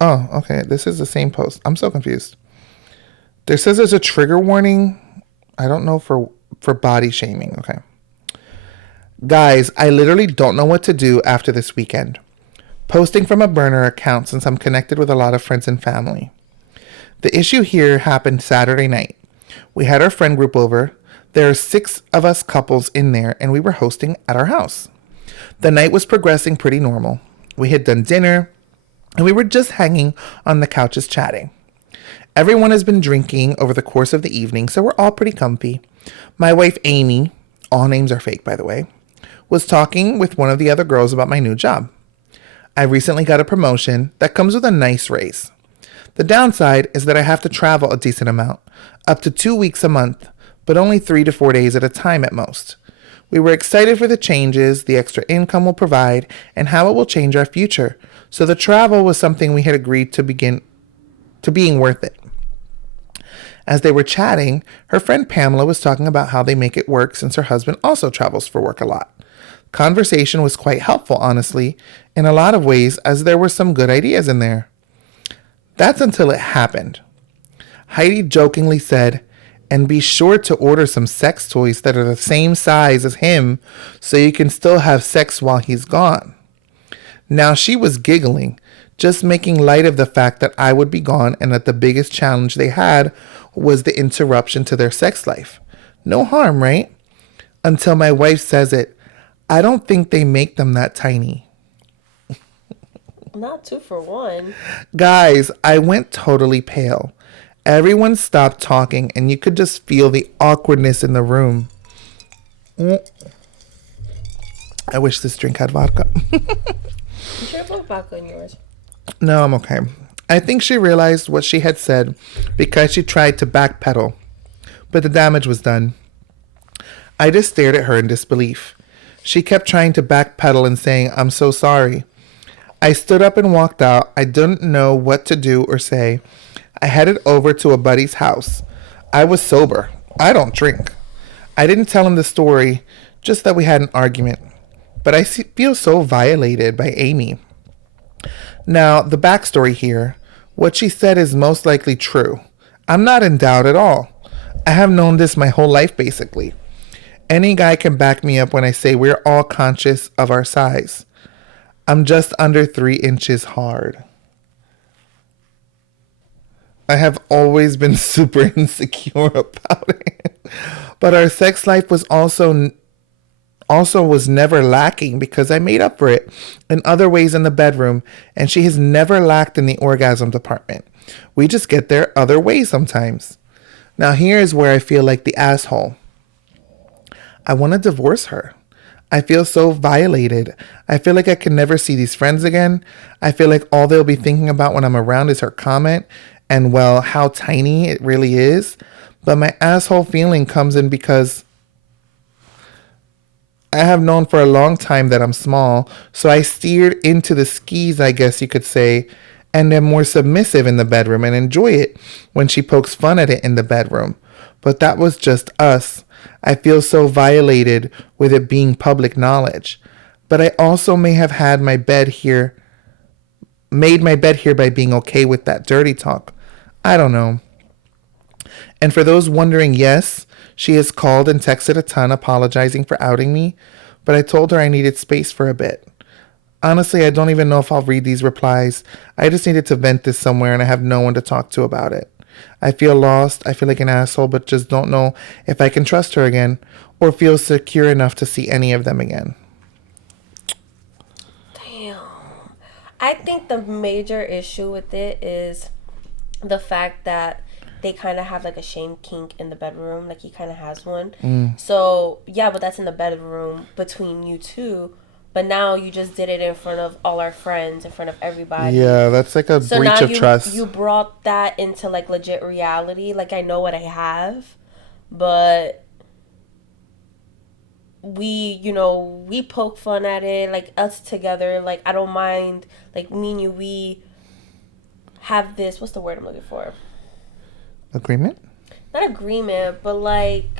Oh, okay. This is the same post. I'm so confused. There says there's a trigger warning. I don't know for body shaming. Okay. Guys, I literally don't know what to do after this weekend. Posting from a burner account since I'm connected with a lot of friends and family. The issue here happened Saturday night. We had our friend group over. There are 6 of us couples in there, and we were hosting at our house. The night was progressing pretty normal. We had done dinner, and we were just hanging on the couches chatting. Everyone has been drinking over the course of the evening, so we're all pretty comfy. My wife, Amy, all names are fake, by the way, was talking with one of the other girls about my new job. I recently got a promotion that comes with a nice raise. The downside is that I have to travel a decent amount, up to 2 weeks a month, but only 3 to 4 days at a time at most. We were excited for the changes the extra income will provide and how it will change our future, so the travel was something we had agreed to being worth it. As they were chatting, her friend Pamela was talking about how they make it work since her husband also travels for work a lot. Conversation was quite helpful, honestly, in a lot of ways, as there were some good ideas in there. That's until it happened. Heidi jokingly said, and be sure to order some sex toys that are the same size as him so you can still have sex while he's gone. Now she was giggling, just making light of the fact that I would be gone and that the biggest challenge they had was the interruption to their sex life. No harm, right? Until my wife says it. I don't think they make them that tiny. Not 2 for 1. Guys, I went totally pale. Everyone stopped talking and you could just feel the awkwardness in the room. I wish this drink had vodka. You should have put vodka in yours. No, I'm okay. I think she realized what she had said because she tried to backpedal, but the damage was done. I just stared at her in disbelief. She kept trying to backpedal and saying, I'm so sorry. I stood up and walked out. I didn't know what to do or say. I headed over to a buddy's house. I was sober. I don't drink. I didn't tell him the story, just that we had an argument. But I feel so violated by Amy. Now, the backstory here. What she said is most likely true. I'm not in doubt at all. I have known this my whole life, basically. Any guy can back me up when I say we're all conscious of our size. I'm just under 3 inches hard. I have always been super insecure about it. But our sex life was also was never lacking because I made up for it in other ways in the bedroom, and she has never lacked in the orgasm department. We just get there other ways sometimes. Now here is where I feel like the asshole. I want to divorce her. I feel so violated. I feel like I can never see these friends again. I feel like all they'll be thinking about when I'm around is her comment and, well, how tiny it really is. But my asshole feeling comes in because I have known for a long time that I'm small, so I steered into the skis, I guess you could say, and am more submissive in the bedroom and enjoy it when she pokes fun at it in the bedroom. But that was just us. I feel so violated with it being public knowledge. But I also may have had made my bed here by being okay with that dirty talk. I don't know. And for those wondering, yes, she has called and texted a ton apologizing for outing me, but I told her I needed space for a bit. Honestly, I don't even know if I'll read these replies. I just needed to vent this somewhere and I have no one to talk to about it. I feel lost. I feel like an asshole, but just don't know if I can trust her again or feel secure enough to see any of them again. Damn. I think the major issue with it is the fact that they kind of have like a shame kink in the bedroom. Like he kind of has one. So, yeah, but that's in the bedroom between you two. But now you just did it in front of all our friends, in front of everybody. Yeah, that's like a breach of trust. You brought that into like legit reality. Like I know what I have, but we poke fun at it. Like us together. Like I don't mind. Like me and you, we have this. What's the word I'm looking for? Agreement? Not agreement, but like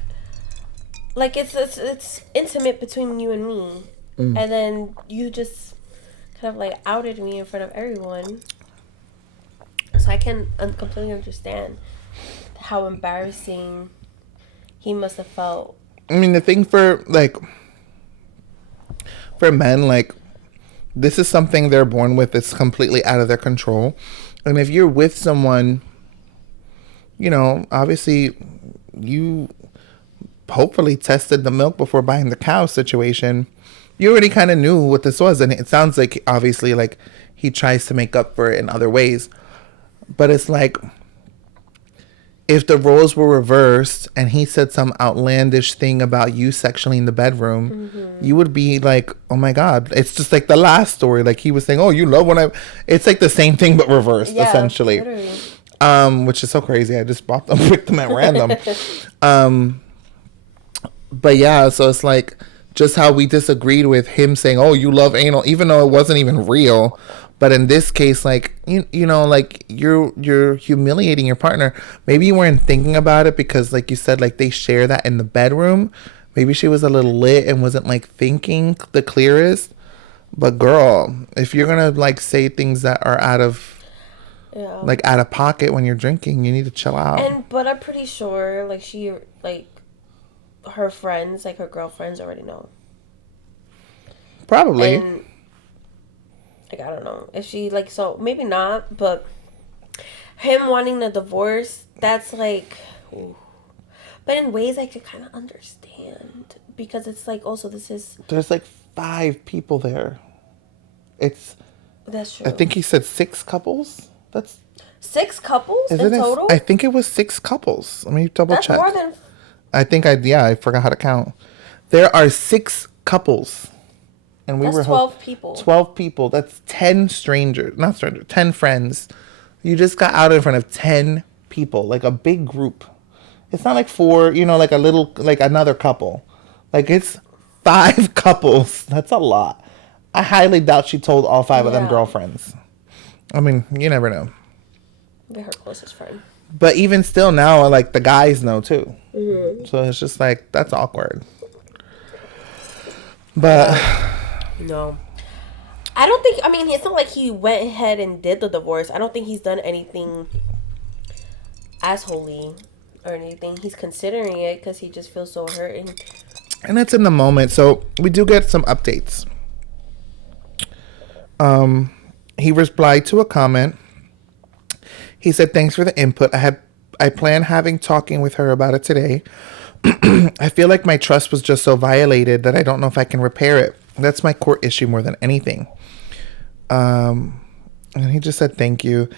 it's intimate between you and me. And then you just kind of like outed me in front of everyone. So I can completely understand how embarrassing he must have felt. I mean, the thing for men, like, this is something they're born with. It's completely out of their control. And if you're with someone, obviously you hopefully tested the milk before buying the cow situation. You already kind of knew what this was. And it sounds like, obviously, like, he tries to make up for it in other ways. But it's like, if the roles were reversed and he said some outlandish thing about you sexually in the bedroom, you would be like, oh my God. It's just like the last story. Like he was saying, oh, you love when I... It's like the same thing but reversed, essentially. Literally. Which is so crazy. I just picked them at random. But yeah, so it's like... just how we disagreed with him saying, oh, you love anal, even though it wasn't even real. But in this case, like, like you're humiliating your partner. Maybe you weren't thinking about it because, like you said, like they share that in the bedroom. Maybe she was a little lit and wasn't like thinking the clearest. But girl, if you're gonna like say things that are Yeah. out of pocket when you're drinking, you need to chill out. But I'm pretty sure like her friends, like her girlfriends already know. Probably. And like I don't know. If she like so maybe not, but him wanting the divorce, that's like ooh. But in ways I could kind of understand because it's like also this is There's like 5 people there. It's that's I true. think he said 6 couples. That's 6 couples in isn't it? total? I think it was 6 couples. Let me double That's check. more than I forgot how to count. There are 6 couples. And we that's were 12 people. 12 people. That's 10 strangers. Not strangers, 10 friends. You just got out in front of 10 people, like a big group. It's not like 4, like a little, like another couple. Like it's 5 couples. That's a lot. I highly doubt she told all 5 of them Yeah. girlfriends. I mean, you never know. They're her closest friend. But even still now, like the guys know too. Mm-hmm. So it's just like, that's awkward. But No. I don't think, I mean, it's not like he went ahead and did the divorce. I don't think he's done anything assholey or anything. He's considering it because he just feels so hurt. and it's in the moment. So we do get some updates. He replied to a comment. He said, "Thanks for the input. I plan having talking with her about it today. I feel like my trust was just so violated that I don't know if I can repair it. That's my core issue more than anything." And he just said, "Thank you."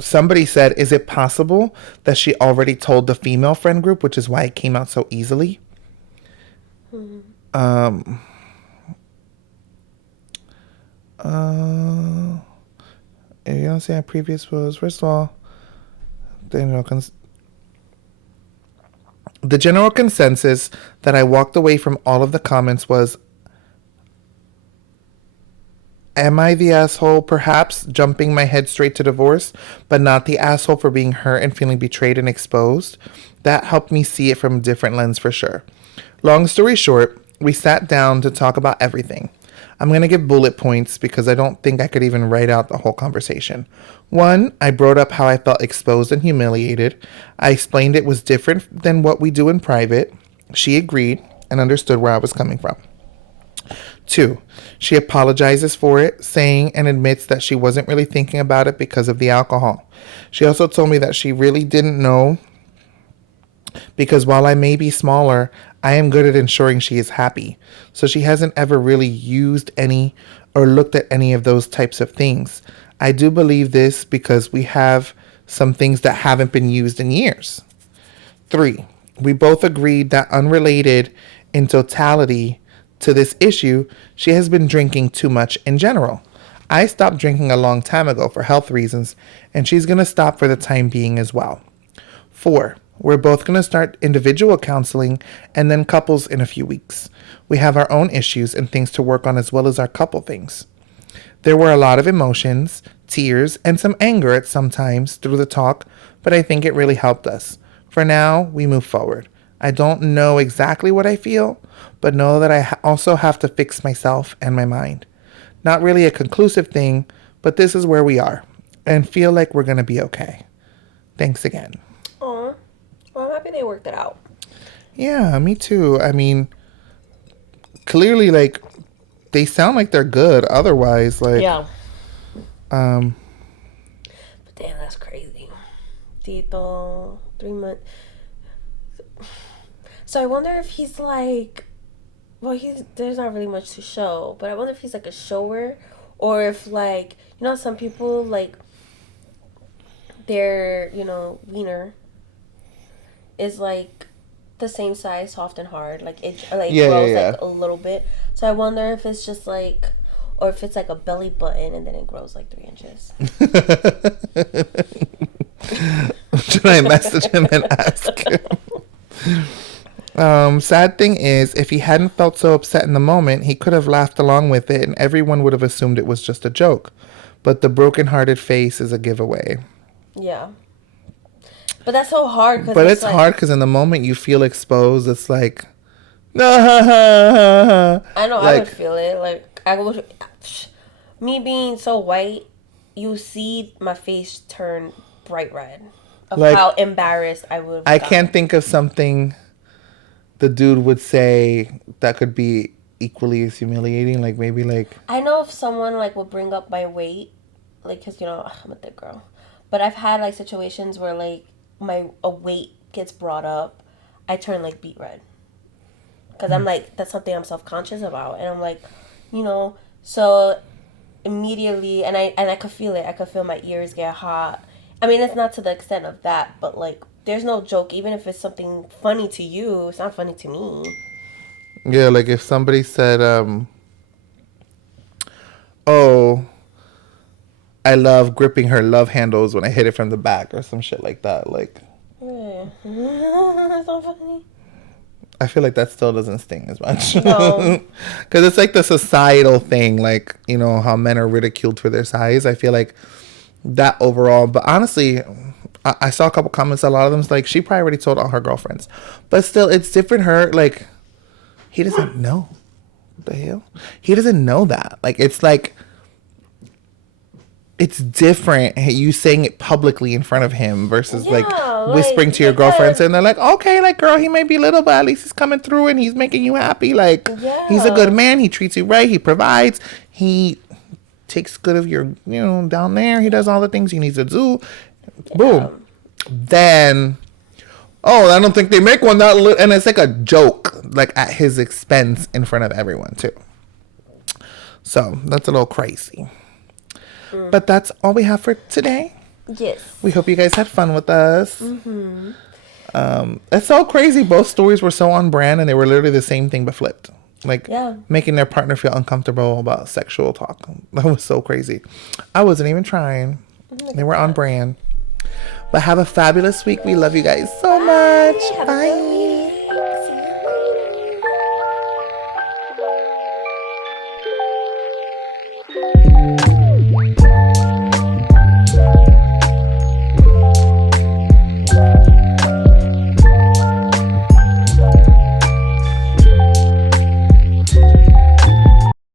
Somebody said, "Is it possible that she already told the female friend group, which is why it came out so easily?" If you don't see my previous post, first of all, the general consensus that I walked away from all of the comments was, am I the asshole, perhaps, jumping my head straight to divorce, but not the asshole for being hurt and feeling betrayed and exposed? That helped me see it from a different lens for sure. Long story short, we sat down to talk about everything. I'm going to give bullet points because I don't think I could even write out the whole conversation. 1, I brought up how I felt exposed and humiliated. I explained it was different than what we do in private. She agreed and understood where I was coming from. 2, she apologizes for it, saying and admits that she wasn't really thinking about it because of the alcohol. She also told me that she really didn't know because while I may be smaller, I am good at ensuring she is happy. So she hasn't ever really used any or looked at any of those types of things. I do believe this because we have some things that haven't been used in years. 3, we both agreed that unrelated in totality to this issue, she has been drinking too much in general. I stopped drinking a long time ago for health reasons, and she's going to stop for the time being as well. 4, we're both going to start individual counseling and then couples in a few weeks. We have our own issues and things to work on as well as our couple things. There were a lot of emotions, tears, and some anger at some times through the talk, but I think it really helped us. For now, we move forward. I don't know exactly what I feel, but know that I also have to fix myself and my mind. Not really a conclusive thing, but this is where we are, and feel like we're going to be okay. Thanks again. Aw. Well, I'm happy they worked it out. Yeah, me too. I mean, clearly, like, they sound like they're good. Otherwise, like, Yeah. But damn, that's crazy. Tito, 3 months. So I wonder if he's like, well, there's not really much to show, but I wonder if he's like a shower, or if like, some people like their, wiener is like the same size, soft and hard, like it grows like a little bit. So I wonder if it's just like, or if it's like a belly button and then it grows like 3 inches. Should I message him and ask him? Sad thing is, if he hadn't felt so upset in the moment, he could have laughed along with it and everyone would have assumed it was just a joke. But the broken-hearted face is a giveaway. Yeah. But that's so hard because But it's like, hard because in the moment you feel exposed, it's like, I I know I like, would feel it. Like I would, me being so white, you see my face turn bright red of like how embarrassed I would. I can't think of something the dude would say that could be equally as humiliating. Like maybe like, I know if someone like will bring up my weight, like because I'm a thick girl, but I've had like situations where like my a weight gets brought up, I turn like beet red because I'm like that's something I'm self conscious about, and I'm like, so immediately, and I could feel it. I could feel my ears get hot. I mean, it's not to the extent of that, but like, there's no joke. Even if it's something funny to you, it's not funny to me. yeah, like if somebody said, oh, I love gripping her love handles when I hit it from the back or some shit like that. Like, Yeah. That's not funny. I feel like that still doesn't sting as much. No. Because it's like the societal thing, like, how men are ridiculed for their size. I feel like that overall. But honestly, I saw a couple comments. A lot of them's like, she probably already told all her girlfriends. But still, it's different. Her, like, he doesn't know. What the hell? He doesn't know that. Like, it's like, it's different you saying it publicly in front of him versus Yeah, like like whispering to your girlfriends and they're like, okay, like, girl, he may be little, but at least he's coming through and he's making you happy. Like, he's a good yeah. man. He treats you right. He provides. He takes good of your, down there. He does all the things he needs to do. Boom. Then, oh, I don't think they make one that and it's like a joke, like at his expense in front of everyone too. So that's a little crazy. But that's all we have for today. Yes. We hope you guys had fun with us. It's so crazy. Both stories were so on brand and they were literally the same thing but flipped. Like, making their partner feel uncomfortable about sexual talk. That was so crazy. I wasn't even trying. They were on brand. But have a fabulous week. We love you guys so much. Bye.